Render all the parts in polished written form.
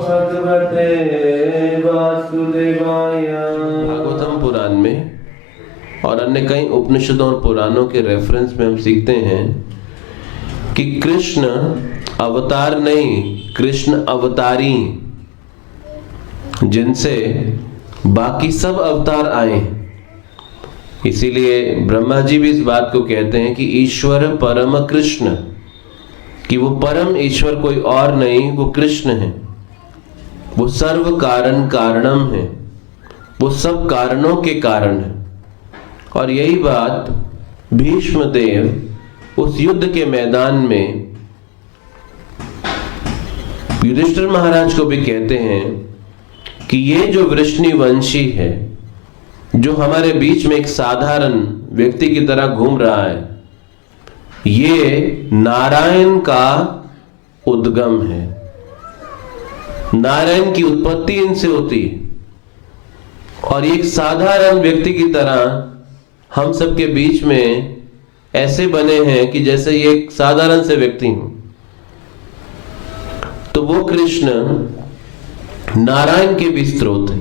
भगवते वासुदेवाय। भागवतम पुराण में और अन्य कई उपनिषदों और पुराणों के रेफरेंस में हम सीखते हैं कि कृष्ण अवतार नहीं, कृष्ण अवतारी, जिनसे बाकी सब अवतार आए। इसीलिए ब्रह्मा जी भी इस बात को कहते हैं कि ईश्वर परम कृष्ण, कि वो परम ईश्वर कोई और नहीं, वो कृष्ण है। वो सर्व कारण कारणम है, वो सब कारणों के कारण है। और यही बात भीष्म देव उस युद्ध के मैदान में युधिष्ठिर महाराज को भी कहते हैं कि ये जो वृष्णिवंशी है, जो हमारे बीच में एक साधारण व्यक्ति की तरह घूम रहा है, ये नारायण का उद्गम है। नारायण की उत्पत्ति इनसे होती है और एक साधारण व्यक्ति की तरह हम सबके बीच में ऐसे बने हैं कि जैसे ये एक साधारण से व्यक्ति हूं। तो वो कृष्ण नारायण के भी स्रोत है।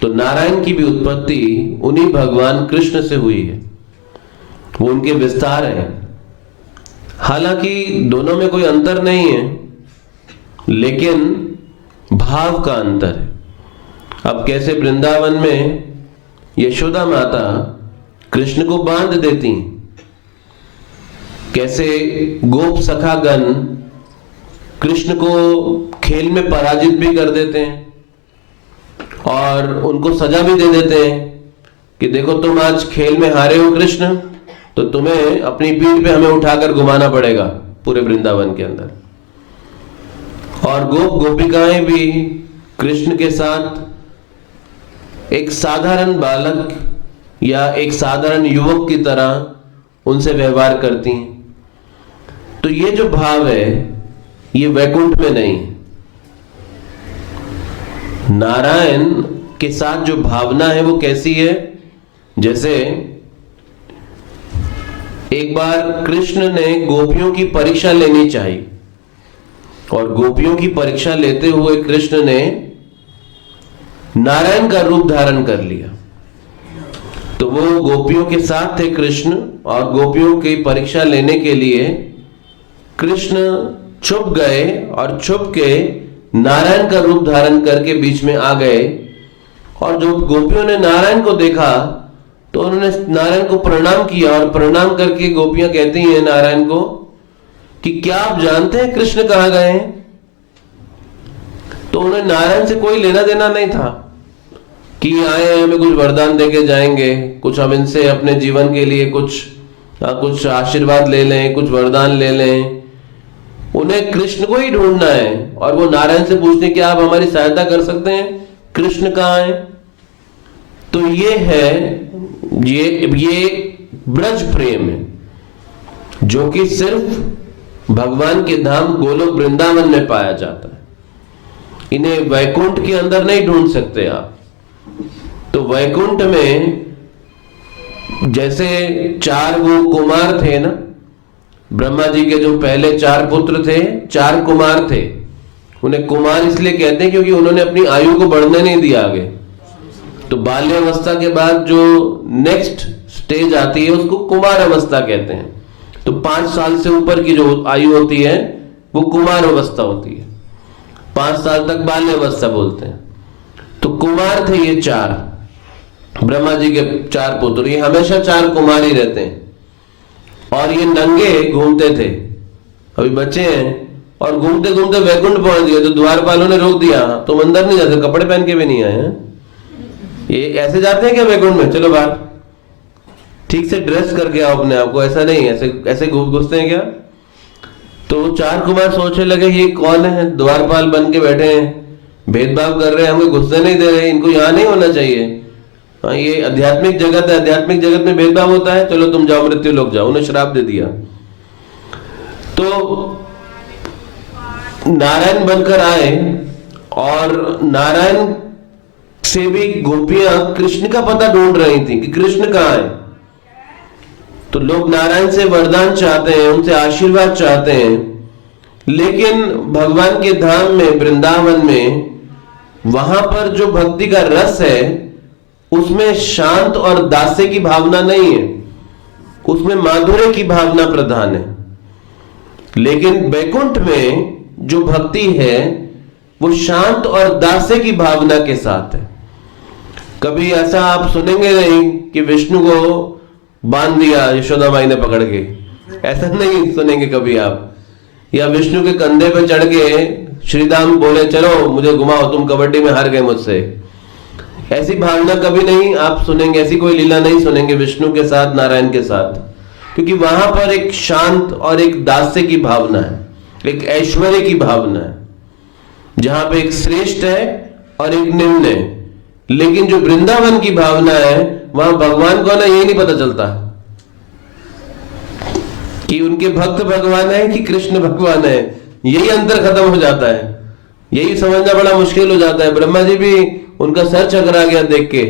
तो नारायण की भी उत्पत्ति उन्हीं भगवान कृष्ण से हुई है, वो उनके विस्तार है। हालांकि दोनों में कोई अंतर नहीं है, लेकिन भाव का अंतर है। अब कैसे वृंदावन में यशोदा माता कृष्ण को बांध देती, कैसे गोप सखागण कृष्ण को खेल में पराजित भी कर देते हैं और उनको सजा भी दे देते हैं कि देखो तुम आज खेल में हारे हो कृष्ण, तो तुम्हें अपनी पीठ पे हमें उठाकर घुमाना पड़ेगा पूरे वृंदावन के अंदर। और गोप गोपिकाएं भी कृष्ण के साथ एक साधारण बालक या एक साधारण युवक की तरह उनसे व्यवहार करती हैं। तो ये जो भाव है ये वैकुंठ में नहीं। नारायण के साथ जो भावना है वो कैसी है? जैसे एक बार कृष्ण ने गोपियों की परीक्षा लेनी चाहिए और गोपियों की परीक्षा लेते हुए कृष्ण ने नारायण का रूप धारण कर लिया। तो वो गोपियों के साथ थे कृष्ण, और गोपियों की परीक्षा लेने के लिए कृष्ण छुप गए और छुप के नारायण का रूप धारण करके बीच में आ गए। और जब गोपियों ने नारायण को देखा तो उन्होंने नारायण को प्रणाम किया, और प्रणाम करके गोपियां कहती हैं नारायण को कि क्या आप जानते हैं कृष्ण कहां गए हैं? तो उन्हें नारायण से कोई लेना देना नहीं था कि आए हमें कुछ वरदान देके जाएंगे, कुछ हम इनसे अपने जीवन के लिए कुछ आशीर्वाद ले लें, कुछ वरदान ले लें। उन्हें कृष्ण को ही ढूंढना है और वो नारायण से पूछते कि आप हमारी सहायता कर सकते हैं, कृष्ण कहाँ है? तो ये है ये ब्रज प्रेम है, जो कि सिर्फ भगवान के धाम गोलोक वृंदावन में पाया जाता है। इन्हें वैकुंठ के अंदर नहीं ढूंढ सकते आप। तो वैकुंठ में जैसे 4 वो कुमार थे ना, ब्रह्मा जी के जो पहले 4 पुत्र थे, 4 कुमार थे। उन्हें कुमार इसलिए कहते हैं क्योंकि उन्होंने अपनी आयु को बढ़ने नहीं दिया आगे। तो बाल्यावस्था के बाद जो नेक्स्ट स्टेज आती है उसको कुमार अवस्था कहते हैं। तो 5 साल से ऊपर की जो आयु होती है वो कुमार अवस्था होती है। 5 साल तक बाल्यावस्था बोलते हैं। तो कुमार थे ये 4, ब्रह्मा जी के 4 पुत्र। ये हमेशा 4 कुमार ही रहते हैं और ये नंगे घूमते थे, अभी बच्चे हैं, और घूमते घूमते वैकुंठ पहुंच गए। तो द्वारपालों ने रोक दिया, तुम अंदर नहीं जाते, कपड़े पहन के भी नहीं आए हैं। ये ऐसे जाते हैं क्या वैकुंठ में? चलो बाहर, ठीक से ड्रेस करके आओ अपने आप को। ऐसा नहीं, ऐसे घुसते हैं क्या? तो 4 कुमार सोचने लगे ये कौन है, द्वारपाल बन के बैठे हैं, भेदभाव कर रहे हैं, हमें घुसने नहीं दे रहे, इनको यहाँ नहीं होना चाहिए। हाँ, ये आध्यात्मिक जगत है, आध्यात्मिक जगत में भेदभाव होता है, चलो तुम जाओ, मृत्यु लोक जाओ। उन्हें श्राप दे दिया। तो नारायण बनकर आए और नारायण से भी गोपियां कृष्ण का पता ढूंढ रही थी कि कृष्ण कहाँ है। तो लोग नारायण से वरदान चाहते हैं, उनसे आशीर्वाद चाहते हैं लेकिन भगवान के धाम में, वृंदावन में, वहां पर जो भक्ति का रस है उसमें शांत और दास्य की भावना नहीं है, उसमें माधुर्य की भावना प्रधान है। लेकिन वैकुंठ में जो भक्ति है वो शांत और दास्य की भावना के साथ है। कभी ऐसा आप सुनेंगे नहीं कि विष्णु को बांध दिया यशोदा माई ने पकड़ के, ऐसा नहीं सुनेंगे कभी आप। या विष्णु के कंधे पे चढ़ के श्रीराम बोले चलो मुझे घुमाओ, तुम कबड्डी में हार गए मुझसे, ऐसी भावना कभी नहीं आप सुनेंगे। ऐसी कोई लीला नहीं सुनेंगे विष्णु के साथ, नारायण के साथ, क्योंकि वहां पर एक शांत और एक दास्य की भावना है, एक ऐश्वर्य की भावना है, जहां पे एक श्रेष्ठ है और एक निम्न है। लेकिन जो वृंदावन की भावना है वहां भगवान को ना यही नहीं पता चलता कि उनके भक्त भगवान है कि कृष्ण भगवान है, यही अंतर खत्म हो जाता है। यही समझना बड़ा मुश्किल हो जाता है। ब्रह्मा जी भी उनका सर चकरा गया देख के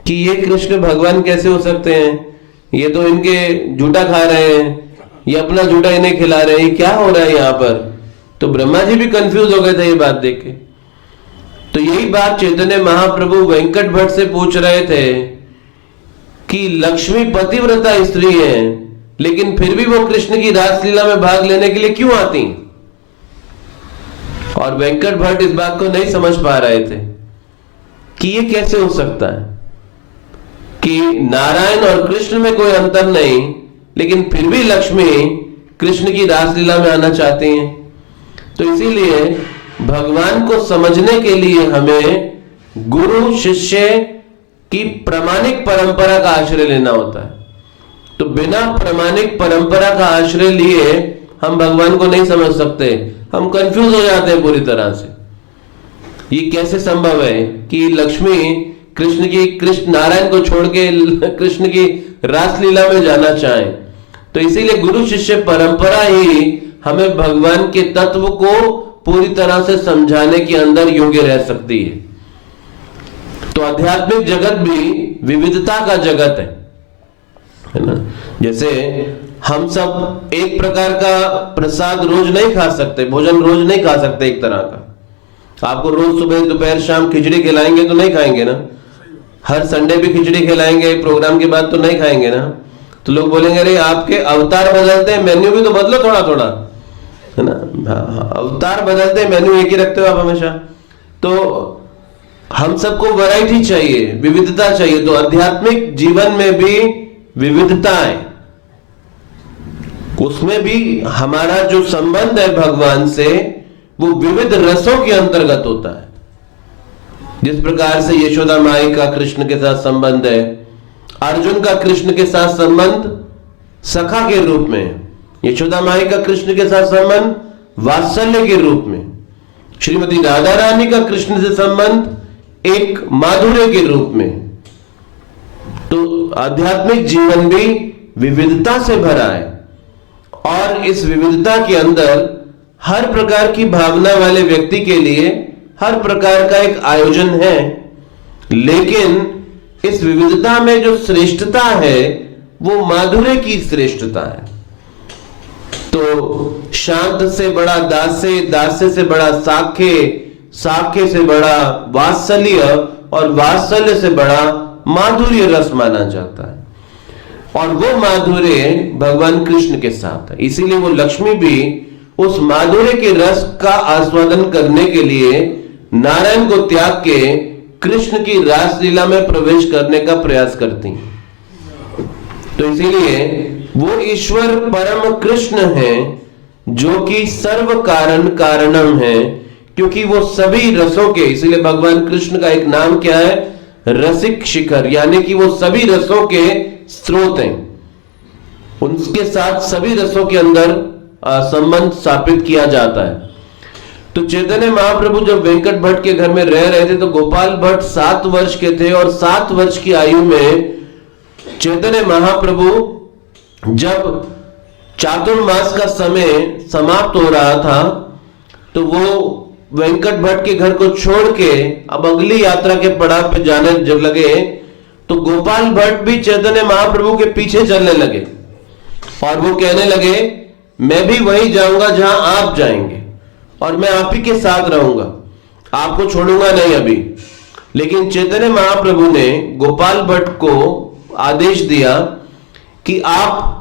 कि ये कृष्ण भगवान कैसे हो सकते हैं, ये तो इनके झूठा खा रहे हैं, ये अपना झूठा इन्हें खिला रहे हैं, क्या हो रहा है यहाँ पर। तो ब्रह्मा जी भी कंफ्यूज हो गए थे ये बात देख के। तो यही बात चैतन्य महाप्रभु वेंकट भट्ट से पूछ रहे थे कि लक्ष्मी पतिव्रता स्त्री है, लेकिन फिर भी वो कृष्ण की रासलीला में भाग लेने के लिए क्यों आती। और वेंकट भट्ट इस बात को नहीं समझ पा रहे थे कि ये कैसे हो सकता है कि नारायण और कृष्ण में कोई अंतर नहीं, लेकिन फिर भी लक्ष्मी कृष्ण की रासलीला में आना चाहती हैं। तो इसीलिए भगवान को समझने के लिए हमें गुरु शिष्य की प्रामाणिक परंपरा का आश्रय लेना होता है। तो बिना प्रामाणिक परंपरा का आश्रय लिए हम भगवान को नहीं समझ सकते, हम कंफ्यूज हो जाते हैं पूरी तरह से। ये कैसे संभव है कि लक्ष्मी कृष्ण नारायण को छोड़ के कृष्ण की रासलीला में जाना चाहे। तो इसीलिए गुरु शिष्य परंपरा ही हमें भगवान के तत्व को पूरी तरह से समझाने के अंदर योग्य रह सकती है। तो आध्यात्मिक जगत भी विविधता का जगत है ना। जैसे हम सब एक प्रकार का प्रसाद रोज नहीं खा सकते, भोजन रोज नहीं खा सकते एक तरह का। आपको रोज सुबह दोपहर शाम खिचड़ी खिलाएंगे तो नहीं खाएंगे ना, हर संडे भी खिचड़ी खिलाएंगे प्रोग्राम के बाद तो नहीं खाएंगे ना। तो लोग बोलेंगे अरे आपके अवतार बदलते हैं, मेन्यू भी तो बदलो थोड़ा थोड़ा, है ना। अवतार बदलते हैं, मेन्यू एक ही रखते हो आप हमेशा। तो हम सबको वैरायटी चाहिए, विविधता चाहिए। तो आध्यात्मिक जीवन में भी विविधता है, उसमें भी हमारा जो संबंध है भगवान से वो विविध रसों के अंतर्गत होता है। जिस प्रकार से यशोदा माई का कृष्ण के साथ संबंध है, अर्जुन का कृष्ण के साथ संबंध सखा के रूप में, यशोदा माई का कृष्ण के साथ संबंध वात्सल्य के रूप में, श्रीमती राधा रानी का कृष्ण से संबंध एक माधुर्य के रूप में। तो आध्यात्मिक जीवन भी विविधता से भरा है और इस विविधता के अंदर हर प्रकार की भावना वाले व्यक्ति के लिए हर प्रकार का एक आयोजन है। लेकिन इस विविधता में जो श्रेष्ठता है वो माधुर्य की श्रेष्ठता है। तो शांत से बड़ा दास्य, दास्य से बड़ा साख्य, साख्य से बड़ा वात्सल्य और वात्सल्य से बड़ा माधुर्य रस माना जाता है। और वो माधुर्य भगवान कृष्ण के साथ है। इसीलिए वो लक्ष्मी भी उस माधुर्य के रस का आस्वादन करने के लिए नारायण को त्याग के कृष्ण की रासलीला में प्रवेश करने का प्रयास करती हैं। तो इसीलिए वो ईश्वर परम कृष्ण है जो कि सर्व कारण कारणम है, क्योंकि वो सभी रसों के, इसीलिए भगवान कृष्ण का एक नाम क्या है, रसिक शिखर, यानी कि वो सभी रसों के स्रोत हैं। उनके साथ सभी रसों के अंदर संबंध स्थापित किया जाता है। तो चैतन्य महाप्रभु जब वेंकट भट्ट के घर में रह रहे थे तो गोपाल भट्ट 7 वर्ष के थे और 7 वर्ष की आयु में चैतन्य महाप्रभु जब चातुर्मास का समय समाप्त हो रहा था तो वो वेंकट भट्ट के घर को छोड़ के अब अगली यात्रा के पड़ाव पे जाने जब लगे तो गोपाल भट्ट भी चैतन्य महाप्रभु के पीछे चलने लगे और वो कहने लगे मैं भी वही जाऊंगा जहां आप जाएंगे और मैं आप ही के साथ रहूंगा, आपको छोड़ूंगा नहीं अभी। लेकिन चैतन्य महाप्रभु ने गोपाल भट्ट को आदेश दिया कि आप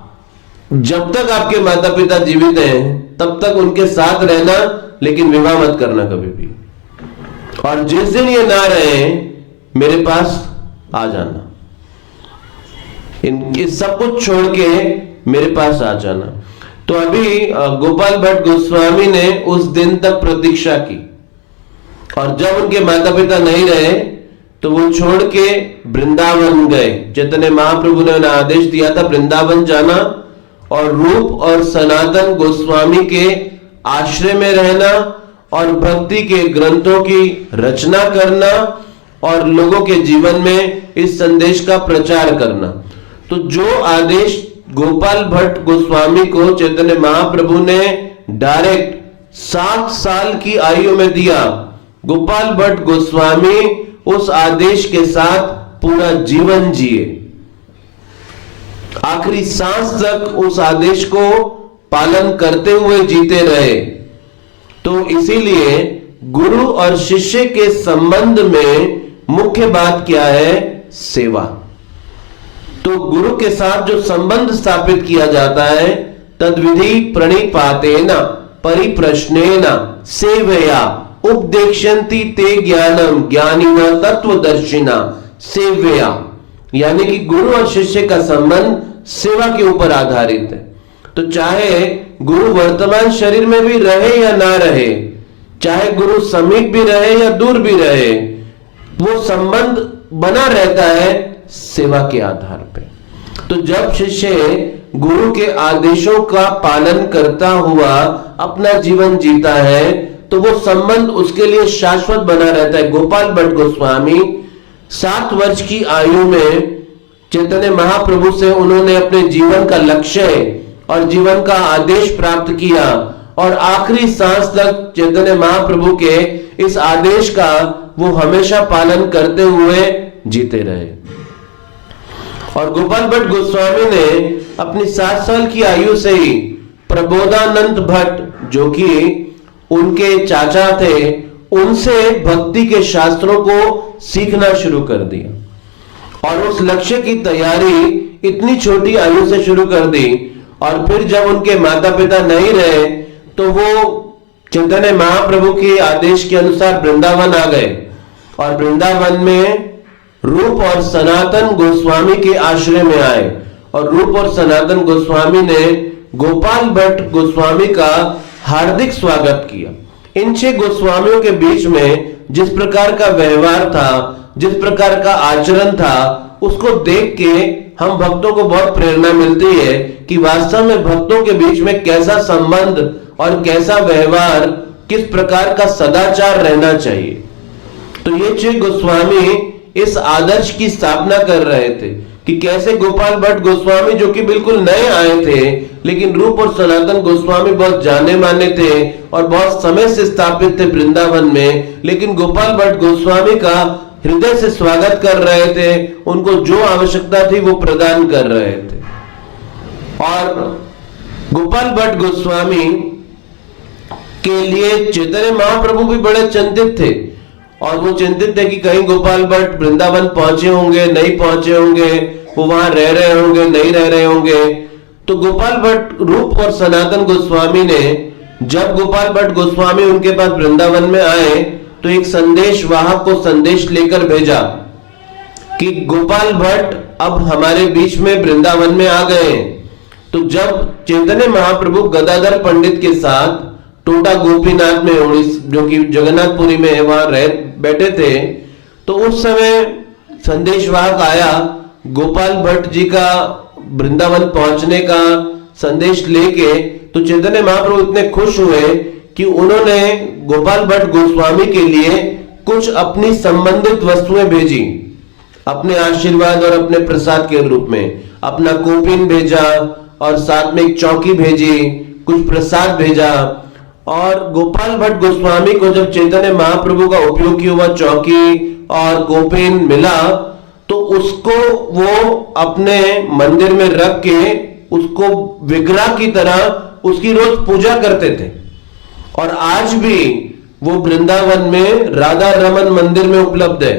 जब तक आपके माता पिता जीवित हैं तब तक उनके साथ रहना, लेकिन विवाह मत करना कभी भी। और जिस दिन ये ना रहे मेरे पास आ जाना, इन सब कुछ छोड़ के मेरे पास आ जाना। तो अभी गोपाल भट्ट गोस्वामी ने उस दिन तक प्रतीक्षा की, और जब उनके माता पिता नहीं रहे तो वो छोड़ के वृंदावन गए। चैतन्य महाप्रभु ने उन्हें आदेश दिया था वृंदावन जाना और रूप और सनातन गोस्वामी के आश्रय में रहना और भक्ति के ग्रंथों की रचना करना और लोगों के जीवन में इस संदेश का प्रचार करना। तो जो आदेश गोपाल भट्ट गोस्वामी को चैतन्य महाप्रभु ने डायरेक्ट 7 साल की आयु में दिया, गोपाल भट्ट गोस्वामी उस आदेश के साथ पूरा जीवन जिए, आखिरी सांस तक उस आदेश को पालन करते हुए जीते रहे। तो इसीलिए गुरु और शिष्य के संबंध में मुख्य बात क्या है? सेवा। तो गुरु के साथ जो संबंध स्थापित किया जाता है, तद्विधि प्रणिपातेन परिप्रश्नेन सेवया उपदेक्षन्ति ते ज्ञानम ज्ञानिना तत्वदर्शिना सेवया, यानी कि गुरु और शिष्य का संबंध सेवा के ऊपर आधारित है। तो चाहे गुरु वर्तमान शरीर में भी रहे या ना रहे, चाहे गुरु समीप भी रहे या दूर भी रहे, वो संबंध बना रहता है सेवा के आधार पे। तो जब शिष्य गुरु के आदेशों का पालन करता हुआ अपना जीवन जीता है तो वो संबंध उसके लिए शाश्वत बना रहता है। गोपाल भट्ट गोस्वामी 7 वर्ष की आयु में चैतन्य महाप्रभु से उन्होंने अपने जीवन का लक्ष्य और जीवन का आदेश प्राप्त किया, और आखिरी सांस तक चैतन्य महाप्रभु के इस आदेश का वो हमेशा पालन करते हुए जीते रहे। और गोपाल भट्ट गोस्वामी ने अपनी 7 साल की आयु से ही प्रबोधानंद भट्ट, जो कि उनके चाचा थे, उनसे भक्ति के शास्त्रों को सीखना शुरू कर दिया और उस लक्ष्य की तैयारी इतनी छोटी आयु से शुरू कर दी। और फिर जब उनके माता पिता नहीं रहे तो वो चैतन्य महाप्रभु के आदेश के अनुसार वृंदावन आ गए, और वृंदावन में रूप और सनातन गोस्वामी के आश्रय में आए। और रूप और सनातन गोस्वामी ने गोपाल भट्ट गोस्वामी का हार्दिक स्वागत किया। इन 6 गोस्वामियों के बीच में जिस प्रकार का व्यवहार था, जिस प्रकार का आचरण था, उसको देख के हम भक्तों को बहुत प्रेरणा मिलती है कि वास्तव में भक्तों के बीच में कैसा संबंध और कैसा व्यवहार, किस प्रकार का सदाचार रहना चाहिए। तो ये 6 गोस्वामी इस आदर्श की स्थापना कर रहे थे कि कैसे गोपाल भट्ट गोस्वामी, जो कि बिल्कुल नए आए थे, लेकिन रूप और सनातन गोस्वामी बहुत जाने माने थे और बहुत समय से स्थापित थे वृंदावन में, लेकिन गोपाल भट्ट गोस्वामी का हृदय से स्वागत कर रहे थे, उनको जो आवश्यकता थी वो प्रदान कर रहे थे। और गोपाल भट्ट गोस्वामी के लिए चैतन्य महाप्रभु भी बड़े चिंतित थे, और वो चिंतित थे कि कहीं गोपाल भट्ट वृंदावन पहुंचे होंगे, नहीं पहुंचे होंगे, वो वहां रह रहे होंगे, नहीं रह रहे होंगे। तो गोपाल भट्ट रूप और सनातन गोस्वामी ने, जब गोपाल भट्ट गोस्वामी उनके पास वृंदावन में आए तो एक संदेश वाहक को संदेश लेकर भेजा कि गोपाल भट्ट अब हमारे बीच में वृंदावन में आ गए। तो जब चैतन्य महाप्रभु गदाधर पंडित के साथ टोटा गोपीनाथ में, जो कि जगन्नाथपुरी में है, वहां रह बैठे थे, तो उस समय संदेशवाहक आया गोपाल भट्ट जी का वृंदावन पहुंचने का संदेश लेके। तो चैतन्य महाप्रभु इतने खुश हुए कि उन्होंने गोपाल भट्ट गोस्वामी के लिए कुछ अपनी संबंधित वस्तुएं भेजी, अपने आशीर्वाद और अपने प्रसाद के रूप में। अपना कोपिन भेजा और साथ में एक चौकी भेजी, कुछ प्रसाद भेजा। और गोपाल भट्ट गोस्वामी को जब चैतन्य महाप्रभु का उपयोग किया हुआ चौकी और कोपिन मिला तो उसको वो अपने मंदिर में रख के उसको विग्रह की तरह उसकी रोज पूजा करते थे। और आज भी वो वृंदावन में राधा रमन मंदिर में उपलब्ध है,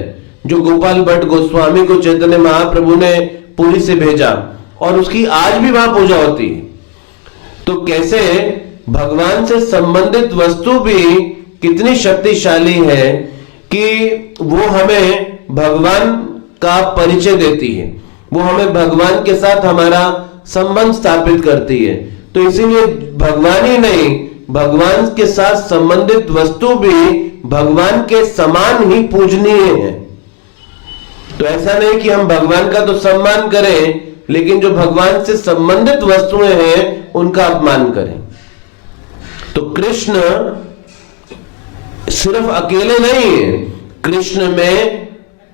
जो गोपाल भट्ट गोस्वामी को चैतन्य महाप्रभु ने पुरी से भेजा, और उसकी आज भी वहां पूजा होती है। तो कैसे भगवान से संबंधित वस्तु भी कितनी शक्तिशाली है कि वो हमें भगवान का परिचय देती है, वो हमें भगवान के साथ हमारा संबंध स्थापित करती है। तो इसीलिए भगवान ही नहीं, भगवान के साथ संबंधित वस्तु भी भगवान के समान ही पूजनीय है। तो ऐसा नहीं कि हम भगवान का तो सम्मान करें, लेकिन जो भगवान से संबंधित वस्तुएं हैं उनका अपमान करें। तो कृष्ण सिर्फ अकेले नहीं है, कृष्ण में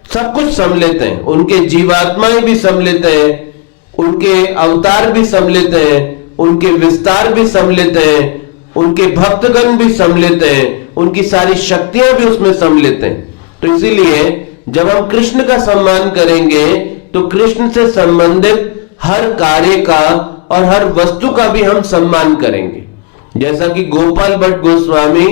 सब कुछ सम्मिलित हैं, उनके जीवात्माएं भी सम्मिलित हैं, उनके अवतार भी सम्मिलित हैं, उनके विस्तार भी सम्मिलित हैं, उनके भक्तगण भी सम्मिलित हैं, उनकी सारी शक्तियां भी उसमें सम्मिलित हैं। तो इसीलिए जब हम कृष्ण का सम्मान करेंगे तो कृष्ण से संबंधित हर कार्य का और हर वस्तु का भी हम सम्मान करेंगे। जैसा कि गोपाल भट्ट गोस्वामी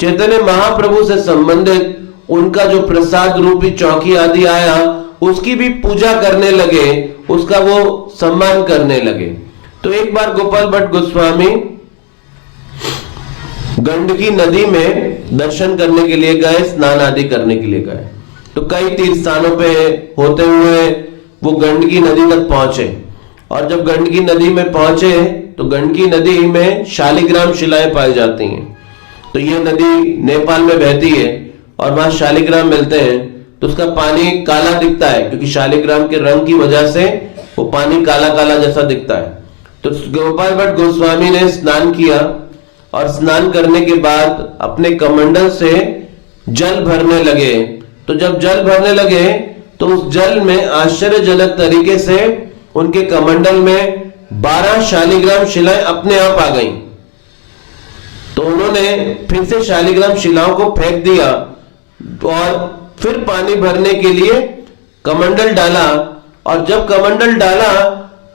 चैतन्य महाप्रभु से संबंधित उनका जो प्रसाद रूपी चौकी आदि आया, उसकी भी पूजा करने लगे, उसका वो सम्मान करने लगे। तो एक बार गोपाल भट्ट गोस्वामी गंडकी नदी में दर्शन करने के लिए गए, स्नान आदि करने के लिए गए। तो कई तीर्थ स्थानों पे होते हुए वो गंडकी नदी तक पहुंचे, और जब गंडकी नदी में पहुंचे तो गंडकी नदी में शालिग्राम शिलाएं पाई जाती हैं। तो ये नदी नेपाल में बहती है और वहां शालिग्राम मिलते हैं, तो उसका पानी काला दिखता है, क्योंकि शालिग्राम के रंग की वजह से वो पानी काला काला जैसा दिखता है। तो गोपाल भट्ट गोस्वामी ने स्नान किया, और स्नान करने के बाद अपने कमंडल से जल भरने लगे। तो जब जल भरने लगे तो उस जल में आश्चर्यजनक तरीके से उनके कमंडल में 12 शालिग्राम शिलाएं अपने आप आ गईं। तो उन्होंने फिर से शालिग्राम शिलाओं को फेंक दिया और फिर पानी भरने के लिए कमंडल डाला, और जब कमंडल डाला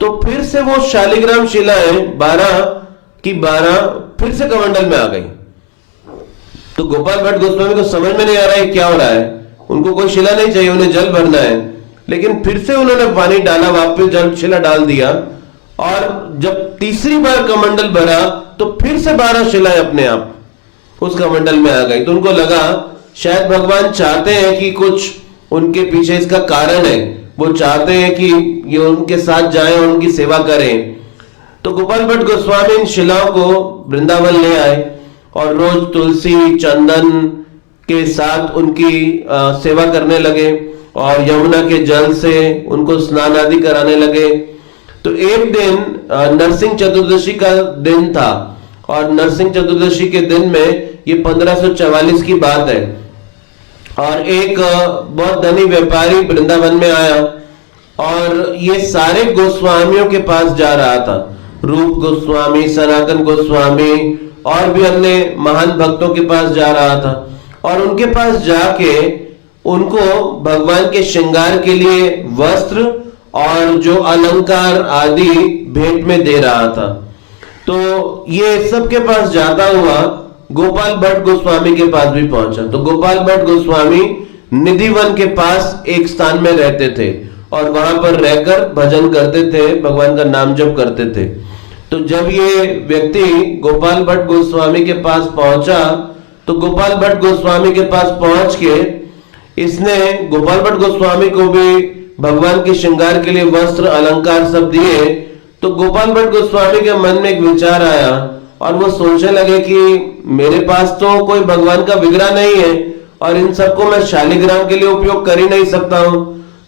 तो फिर से वो शालिग्राम शिलाएं 12 की 12 फिर से कमंडल में आ गई। तो गोपाल भट्ट गोस्वामी को समझ में नहीं आ रहा है क्या हो रहा है, उनको कोई शिला नहीं चाहिए, उन्हें जल भरना है। लेकिन फिर से उन्होंने पानी डाला, वापस जल शिला डाल दिया, और जब तीसरी बार कमंडल भरा तो फिर से 12 शिलाएं अपने आप उस कमंडल में आ गई। तो उनको लगा शायद भगवान चाहते हैं कि कुछ उनके पीछे इसका कारण है, वो चाहते हैं कि ये उनके साथ जाएं और उनकी सेवा करें। तो गोपाल भट्ट गोस्वामी इन शिलाओं को वृंदावन ले आए और रोज तुलसी चंदन के साथ उनकी सेवा करने लगे, और यमुना के जल से उनको स्नान आदि कराने लगे। तो एक दिन नरसिंह चतुर्दशी का दिन था, और नरसिंह चतुर्दशी के दिन में ये 1544 की बात है, और एक बहुत धनी व्यापारी वृंदावन में आया, और ये सारे गोस्वामियों के पास जा रहा था, रूप गोस्वामी, सनातन गोस्वामी और भी अन्य महान भक्तों के पास जा रहा था, और उनके पास जाके उनको भगवान के श्रृंगार के लिए वस्त्र और जो अलंकार आदि भेंट में दे रहा था। तो ये सबके पास जाता हुआ गोपाल भट्ट गोस्वामी के पास भी पहुंचा। तो गोपाल भट्ट गोस्वामी निधिवन के पास एक स्थान में रहते थे, और वहां पर रहकर भजन करते थे, भगवान का नाम जप करते थे। तो जब ये व्यक्ति गोपाल भट्ट गोस्वामी के पास पहुंचा, तो गोपाल भट्ट गोस्वामी के पास पहुंच के इसने गोपाल भट्ट गोस्वामी को भी भगवान के श्रृंगार के लिए वस्त्र अलंकार सब दिए। तो गोपाल भट्ट गोस्वामी के मन में एक विचार आया, और वो सोचने लगे कि मेरे पास तो कोई भगवान का विग्रह नहीं है, और इन सबको मैं शालिग्राम के लिए उपयोग कर ही नहीं सकता हूं,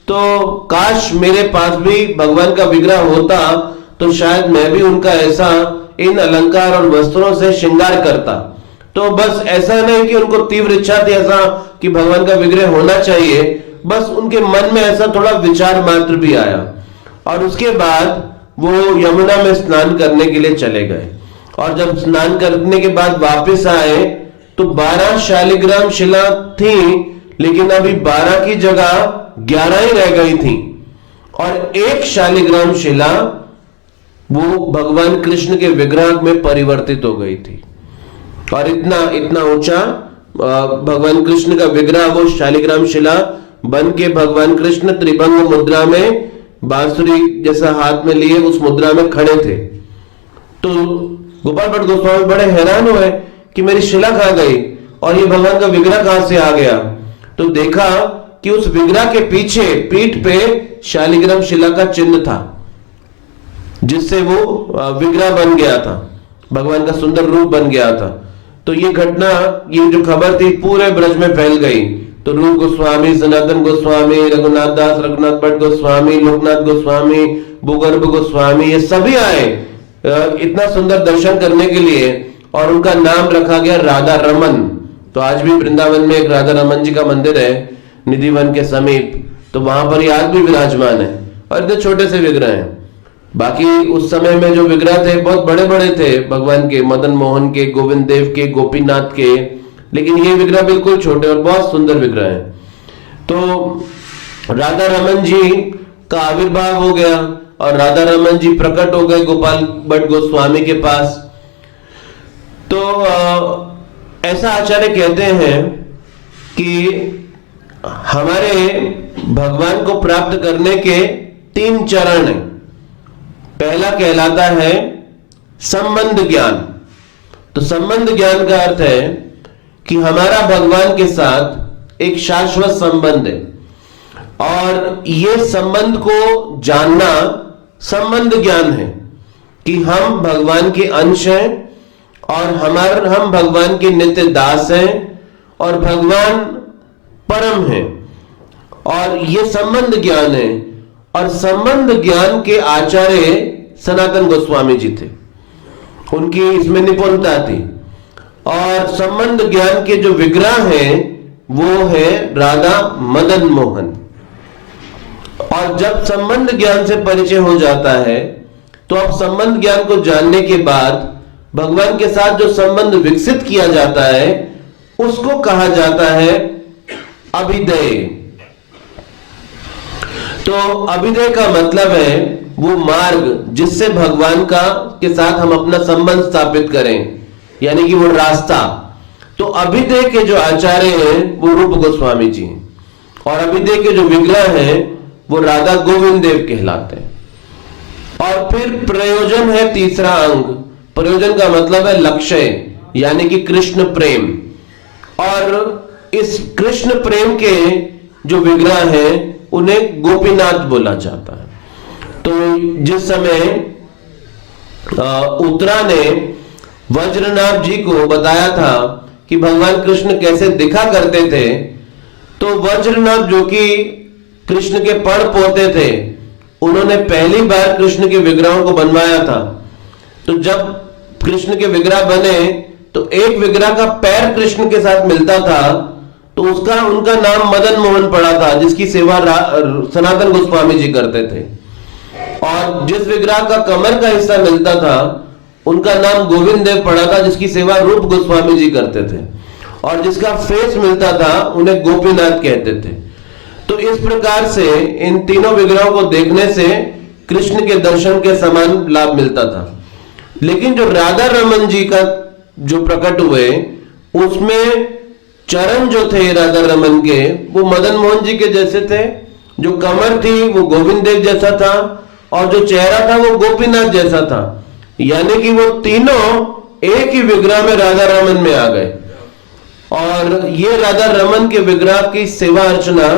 तो काश मेरे पास भी भगवान का विग्रह होता, तो शायद मैं भी उनका ऐसा इन अलंकार और वस्त्रों से श्रृंगार करता। तो बस ऐसा नहीं कि उनको तीव्र इच्छा थी ऐसा कि भगवान का विग्रह होना चाहिए, बस उनके मन में ऐसा थोड़ा विचार मात्र भी आया, और उसके बाद वो यमुना में स्नान करने के लिए चले गए। और जब स्नान करने के बाद वापस आए तो 12 शालिग्राम शिला थी, लेकिन अभी 12 की जगह 11 ही रह गई थी, और एक शालिग्राम शिला वो भगवान कृष्ण के विग्रह में परिवर्तित हो गई थी। और इतना इतना ऊंचा भगवान कृष्ण का विग्रह, वो शालिग्राम शिला बन के भगवान कृष्ण त्रिभंग मुद्रा में बांसुरी जैसा हाथ में लिए उस मुद्रा में खड़े थे। तो गोपाल भट्ट गोस्वामी बड़े हैरान हुए कि मेरी शिला कहां गई और ये भगवान का विग्रह कहां से आ गया। तो देखा कि उस विग्रह के पीछे पीठ पे शालिग्राम शिला का चिन्ह था, जिससे वो विग्रह बन गया था, भगवान का सुंदर रूप बन गया था। तो ये घटना, ये जो खबर थी पूरे ब्रज में फैल गई। तो रूप गोस्वामी, सनातन गोस्वामी, रघुनाथ दास, रघुनाथ भट्ट गोस्वामी, लोकनाथ गोस्वामी, भूगर्भ गोस्वामी, ये सभी आए इतना सुंदर दर्शन करने के लिए, और उनका नाम रखा गया राधा रमन। तो आज भी वृंदावन में एक राधा रमन जी का मंदिर है निधिवन के समीप, तो वहां पर आज भी विराजमान है और इतने छोटे से विग्रह हैं। बाकी उस समय में जो विग्रह थे बहुत बड़े बड़े थे भगवान के, मदन मोहन के, गोविंद देव के, गोपीनाथ के, लेकिन ये विग्रह बिल्कुल छोटे और बहुत सुंदर विग्रह हैं। तो राधा रमन जी का आविर्भाव हो गया और राधा रमन जी प्रकट हो गए गोपाल भट्ट गोस्वामी के पास। तो ऐसा आचार्य कहते हैं कि हमारे भगवान को प्राप्त करने के 3 चरण हैं। पहला कहलाता है संबंध ज्ञान। तो संबंध ज्ञान का अर्थ है कि हमारा भगवान के साथ एक शाश्वत संबंध है, और ये संबंध को जानना संबंध ज्ञान है कि हम भगवान के अंश हैं और हम भगवान के नित्य दास हैं और भगवान परम है, और ये संबंध ज्ञान है। और संबंध ज्ञान के आचार्य सनातन गोस्वामी जी थे, उनकी इसमें निपुणता थी। और संबंध ज्ञान के जो विग्रह हैं वो है राधा मदन मोहन। और जब संबंध ज्ञान से परिचय हो जाता है तो अब संबंध ज्ञान को जानने के बाद भगवान के साथ जो संबंध विकसित किया जाता है उसको कहा जाता है अभिदय। तो अभिदय का मतलब है वो मार्ग जिससे भगवान का के साथ हम अपना संबंध स्थापित करें, यानी कि वो रास्ता। तो अभिदय के जो आचार्य हैं वो रूप गोस्वामी जी हैं, और अभिदय के जो विग्रह हैं वो राधा गोविंद देव कहलाते हैं। और फिर प्रयोजन है तीसरा अंग। प्रयोजन का मतलब है लक्ष्य, यानी कि कृष्ण प्रेम। और इस कृष्ण प्रेम के जो विग्रह हैं उन्हें गोपीनाथ बोला जाता है। तो जिस समय उत्तरा ने वज्रनाभ जी को बताया था कि भगवान कृष्ण कैसे दिखा करते थे, तो वज्रनाभ जो कि कृष्ण के पड़ पोते थे, उन्होंने पहली बार कृष्ण के विग्रहों को बनवाया था। तो जब कृष्ण के विग्रह बने तो एक विग्रह का पैर कृष्ण के साथ मिलता था, तो उनका नाम मदन मोहन पड़ा था, जिसकी सेवा सनातन गोस्वामी जी करते थे। और जिस विग्रह का कमर का हिस्सा मिलता था उनका नाम गोविंद देव पड़ा था, जिसकी सेवा रूप गोस्वामी जी करते थे। और जिसका फेस मिलता था उन्हें गोपीनाथ कहते थे। तो इस प्रकार से इन तीनों विग्रहों को देखने से कृष्ण के दर्शन के समान लाभ मिलता था। लेकिन जो राधा रमन जी का जो प्रकट हुए उसमें चरण जो थे राधा रमन के वो मदन मोहन जी के जैसे थे, जो कमर थी वो गोविंद देव जैसा था, और जो चेहरा था वो गोपीनाथ जैसा था। यानी कि वो तीनों एक ही विग्रह में राधा रमन में आ गए। और ये राधा रमन के विग्रह की सेवा अर्चना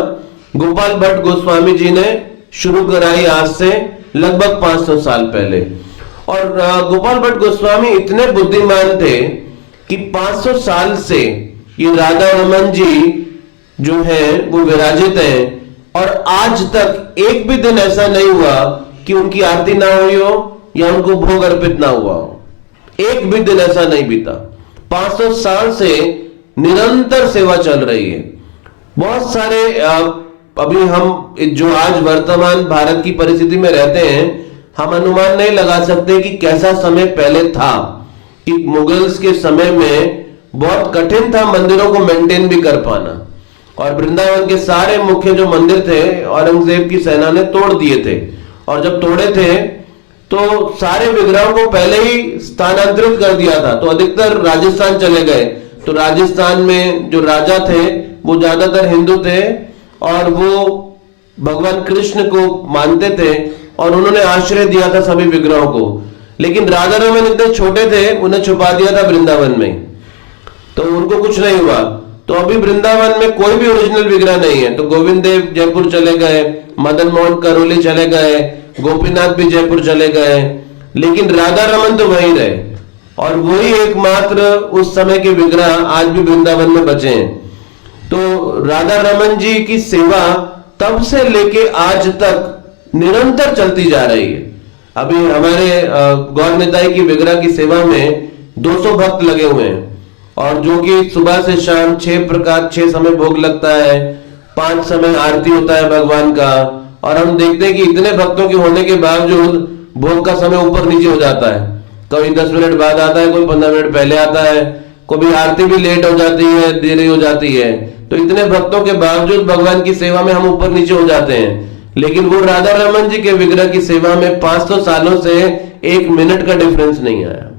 गोपाल भट्ट गोस्वामी जी ने शुरू कराई आज से लगभग 500 साल पहले। और गोपाल भट्ट गोस्वामी इतने बुद्धिमान थे कि 500 साल से ये राधा रमन जी जो है वो विराजित हैं, और आज तक एक भी दिन ऐसा नहीं हुआ कि उनकी आरती ना हुई हो या उनको भोग अर्पित ना हुआ हो। एक भी दिन ऐसा नहीं बीता। 500 साल से निरंतर सेवा चल रही है। बहुत सारे अभी हम जो आज वर्तमान भारत की परिस्थिति में रहते हैं, हम अनुमान नहीं लगा सकते कि कैसा समय पहले था। कि मुगल्स के समय में बहुत कठिन था मंदिरों को मेंटेन भी कर पाना, और वृंदावन के सारे मुख्य जो मंदिर थे औरंगजेब की सेना ने तोड़ दिए थे। और जब तोड़े थे तो सारे विग्रहों को पहले ही स्थानांतरित कर दिया था, तो अधिकतर राजस्थान चले गए। तो राजस्थान में जो राजा थे वो ज्यादातर हिंदू थे और वो भगवान कृष्ण को मानते थे और उन्होंने आश्रय दिया था सभी विग्रहों को। लेकिन राधा रमन इतने छोटे थे, उन्हें छुपा दिया था वृंदावन में, तो उनको कुछ नहीं हुआ। तो अभी वृंदावन में कोई भी ओरिजिनल विग्रह नहीं है। तो गोविंद देव जयपुर चले गए, मदन मोहन करौली चले गए, गोपीनाथ भी जयपुर चले गए, लेकिन राधा रमन तो वहीं रहे और वही एकमात्र उस समय के विग्रह आज भी वृंदावन में बचे हैं। तो राधा रमन जी की सेवा तब से लेके आज तक निरंतर चलती जा रही है। अभी हमारे गौर निताई की विग्रह की सेवा में 200 भक्त लगे हुए हैं और जो कि सुबह से शाम 6 समय भोग लगता है, 5 समय आरती होता है भगवान का। और हम देखते हैं कि इतने भक्तों के होने के बावजूद भोग का समय ऊपर नीचे हो जाता है, कभी 10 मिनट बाद आता है, कोई 15 मिनट पहले आता है, कभी आरती भी लेट हो जाती है, देरी हो जाती है। तो इतने भक्तों के बावजूद भगवान की सेवा में हम ऊपर नीचे हो जाते हैं। लेकिन वो राधा रमन जी के विग्रह की सेवा में 500 सालों से 1 मिनट का डिफरेंस नहीं आया।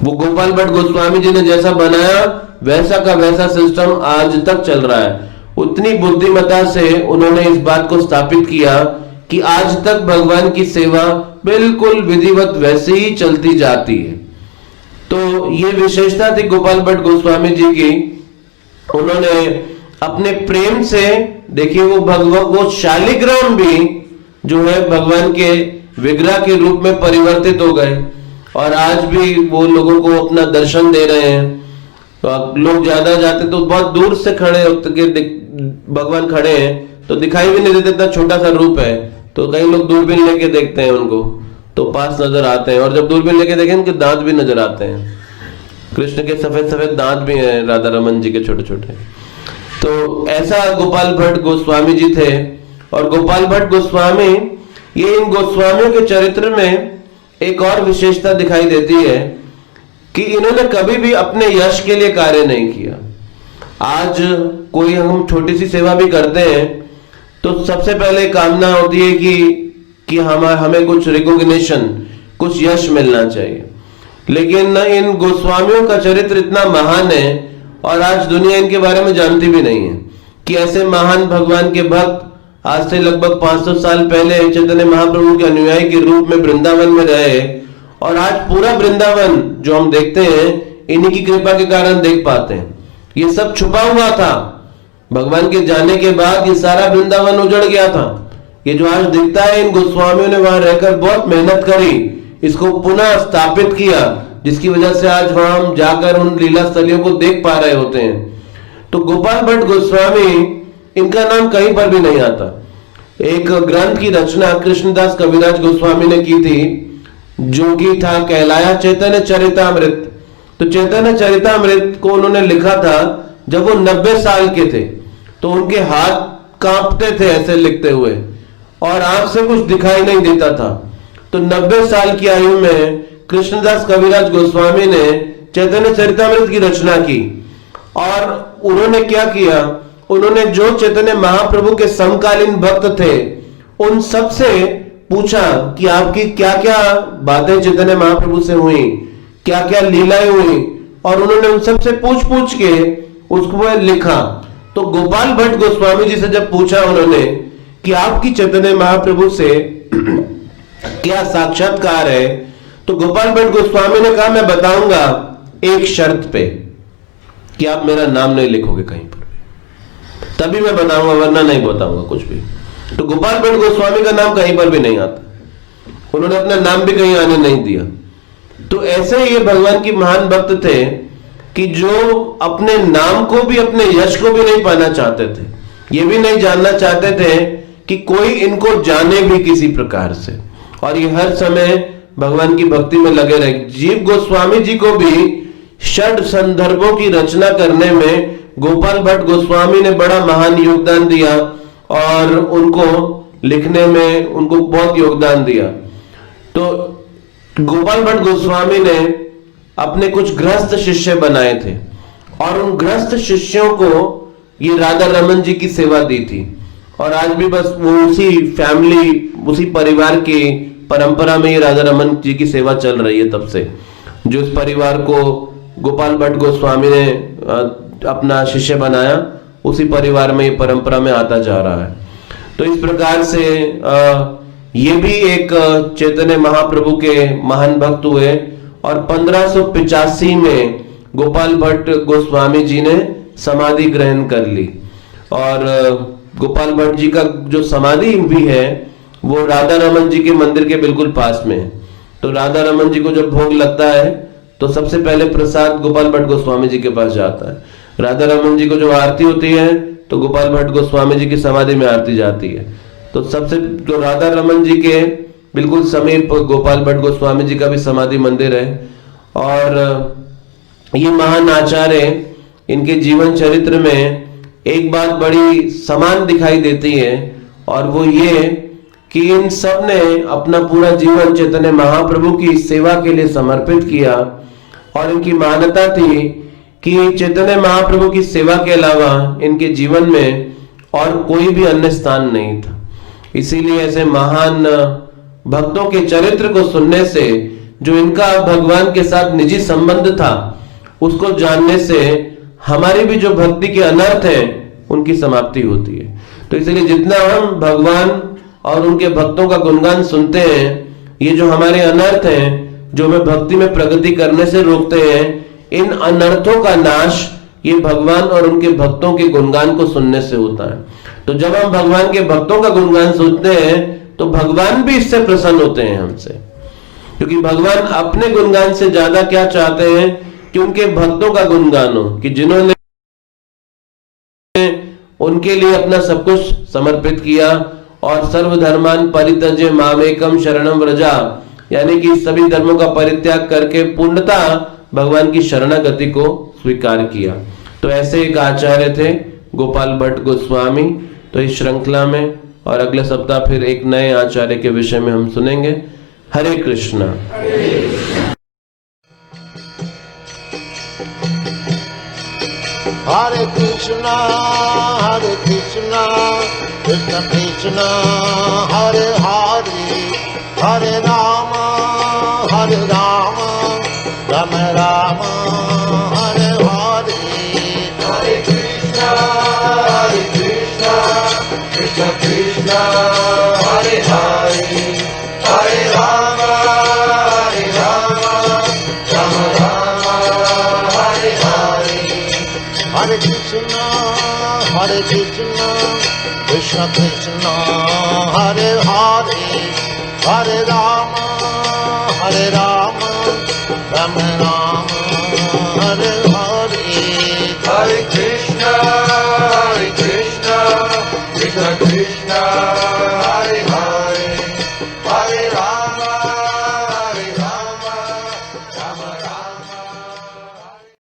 वो गोपाल भट्ट गोस्वामी जी ने जैसा बनाया वैसा का वैसा सिस्टम आज तक चल रहा है। उतनी बुद्धिमत्ता से उन्होंने इस बात को स्थापित किया कि आज तक भगवान की सेवा बिल्कुल विधिवत वैसे ही चलती जाती है। तो ये विशेषता थी गोपाल भट्ट गोस्वामी जी की। उन्होंने अपने प्रेम से, देखिए वो शालिग्राम भी जो है भगवान के विग्रह के रूप में परिवर्तित हो गए और आज भी वो लोगों को अपना दर्शन दे रहे हैं। तो लोग ज्यादा जाते तो बहुत दूर से खड़े भगवान खड़े हैं तो दिखाई भी नहीं देते, इतना छोटा सा रूप है। तो कई लोग दूरबीन लेके देखते हैं उनको तो पास नजर आते हैं, और जब दूरबीन लेके देखें उनके दांत भी नजर आते हैं। कृष्ण के सफेद सफेद दांत भी हैं, राधा रमन जी के छोटे छोटे। तो ऐसा गोपाल भट्ट गोस्वामी जी थे। और गोपाल भट्ट गोस्वामी, ये इन गोस्वामियों के चरित्र में एक और विशेषता दिखाई देती है कि इन्होंने कभी भी अपने यश के लिए कार्य नहीं किया। आज कोई हम छोटी सी सेवा भी करते हैं तो सबसे पहले कामना होती है कि हमें कुछ रिकॉग्निशन, कुछ यश मिलना चाहिए। लेकिन इन गोस्वामियों का चरित्र इतना महान है और आज दुनिया इनके बारे में जानती भी नहीं है कि ऐसे महान भगवान के भक्त आज से लगभग 500 साल पहले चैतन्य महाप्रभु के अनुयायी के रूप में वृंदावन में रहे। और आज पूरा वृंदावन जो हम देखते हैं इन्हीं की कृपा के कारण देख पाते हैं। ये सब छुपा हुआ था, भगवान के जाने के बाद ये सारा वृंदावन उजड़ गया था। ये जो आज दिखता है, इन गोस्वामियों ने वहां रहकर बहुत मेहनत करी, इसको पुनः स्थापित किया, जिसकी वजह से आज वहां हम जाकर उन लीला स्थलियों को देख पा रहे होते हैं। तो गोपाल भट्ट गोस्वामी, इनका नाम कहीं पर भी नहीं आता। एक ग्रंथ की रचना कृष्णदास कविराज गोस्वामी ने की थी जो कि था कहलाया चैतन्य चरितामृत। तो चैतन्य चरितामृत को उन्होंने लिखा था जब वो 90 साल के थे। तो उनके हाथ कांपते थे ऐसे लिखते हुए और आंख से कुछ दिखाई नहीं देता था। तो 90 साल की आयु में कृष्णदास कविराज गोस्वामी ने चैतन्य चरितामृत की रचना की। और उन्होंने क्या किया, उन्होंने जो चैतन्य महाप्रभु के समकालीन भक्त थे उन सब से पूछा कि आपकी क्या क्या बातें चैतन्य महाप्रभु से हुई, क्या क्या लीलाएं हुई, और उन्होंने उन सब से पूछ पूछ के उसको लिखा। तो गोपाल भट्ट गोस्वामी जी से जब पूछा उन्होंने कि आपकी चैतन्य महाप्रभु से क्या साक्षात्कार है, तो गोपाल भट्ट गोस्वामी ने कहा मैं बताऊंगा एक शर्त पे कि आप मेरा नाम नहीं लिखोगे कहीं पर भी, तभी मैं बताऊंगा, वरना नहीं बताऊंगा कुछ भी। तो गोपाल भट्ट गोस्वामी का नाम कहीं पर भी नहीं आता, उन्होंने अपना नाम भी कहीं आने नहीं दिया। तो ऐसे ये भगवान की महान भक्त थे कि जो अपने नाम को भी, अपने यश को भी नहीं पाना चाहते थे, ये भी नहीं जानना चाहते थे कि कोई इनको जाने भी किसी प्रकार से, और ये हर समय भगवान की भक्ति में लगे रहे। जीव गोस्वामी जी को भी षड संदर्भों की रचना करने में गोपाल भट्ट गोस्वामी ने बड़ा महान योगदान दिया और उनको लिखने में उनको बहुत योगदान दिया। तो गोपाल भट्ट गोस्वामी ने अपने कुछ गृहस्थ शिष्य बनाए थे और उन गृहस्थ शिष्यों को ये राधा रमन जी की सेवा दी थी। और आज भी बस वो उसी फैमिली, उसी परिवार की परंपरा में ही राधा रमन जी की सेवा चल रही है तब से। जो इस परिवार को गोपाल भट्ट गोस्वामी ने अपना शिष्य बनाया, उसी परिवार में ये परंपरा में आता जा रहा है। तो इस प्रकार से ये भी एक चैतन्य महाप्रभु के महान भक्त हुए और 1585 में गोपाल भट्ट गोस्वामी जी ने समाधि ग्रहण कर ली। और गोपाल भट्ट जी का जो समाधि भी है वो राधा रमन जी के मंदिर के बिल्कुल पास में है। तो राधा रमन जी को जब भोग लगता है तो सबसे पहले प्रसाद गोपाल भट्ट गोस्वामी जी के पास जाता है। राधा रमन जी को जो आरती होती है तो गोपाल भट्ट गोस्वामी जी की समाधि में आरती जाती है। तो सबसे जो राधा रमन जी के बिल्कुल समीप गोपाल भट्ट गोस्वामी जी का भी समाधि मंदिर है। और ये महान आचार्य, इनके जीवन चरित्र में एक बात बड़ी समान दिखाई देती है और वो ये कि इन सब ने अपना पूरा जीवन चैतन्य महाप्रभु की सेवा के लिए समर्पित किया। और इनकी मान्यता थी कि चैतन्य महाप्रभु की सेवा के अलावा इनके जीवन में और कोई भी अन्य स्थान नहीं था। इसीलिए ऐसे महान भक्तों के चरित्र को सुनने से, जो इनका भगवान के साथ निजी संबंध था, उसको जानने से हमारी भी जो भक्ति के अनर्थ हैं उनकी समाप्ति होती है। तो इसलिए जितना हम भगवान और उनके भक्तों का गुणगान सुनते हैं, ये जो हमारे अनर्थ हैं, जो हमें भक्ति में प्रगति करने से रोकते हैं, इन अनर्थों का नाश ये भगवान और उनके भक्तों के गुणगान को सुनने से होता है। तो जब हम भगवान के भक्तों का गुणगान सुनते हैं तो भगवान भी इससे प्रसन्न होते हैं हमसे, क्योंकि भगवान अपने गुणगान से ज्यादा क्या चाहते हैं कि उनके भक्तों का गुणगान हो, कि जिन्होंने उनके लिए अपना सब कुछ समर्पित किया और सर्वधर्मान परित्यज्य मामेकम शरणम व्रजा, यानी कि सभी धर्मों का परित्याग करके पूर्णता भगवान की शरणागति को स्वीकार किया। तो ऐसे एक आचार्य थे गोपाल भट्ट गोस्वामी। तो इस श्रृंखला में और अगले सप्ताह फिर एक नए आचार्य के विषय में हम सुनेंगे। हरे कृष्णा। हरे कृष्णा कृष्ण कृष्ण हरे हरे, हरे राम राम राम हरे हरे। हरे कृष्ण कृष्ण कृष्ण हरे हरे, हरे राम राम राम हरे हरे। हरे कृष्ण कृष्ण कृष्ण हरे हरे, हरे राम राम राम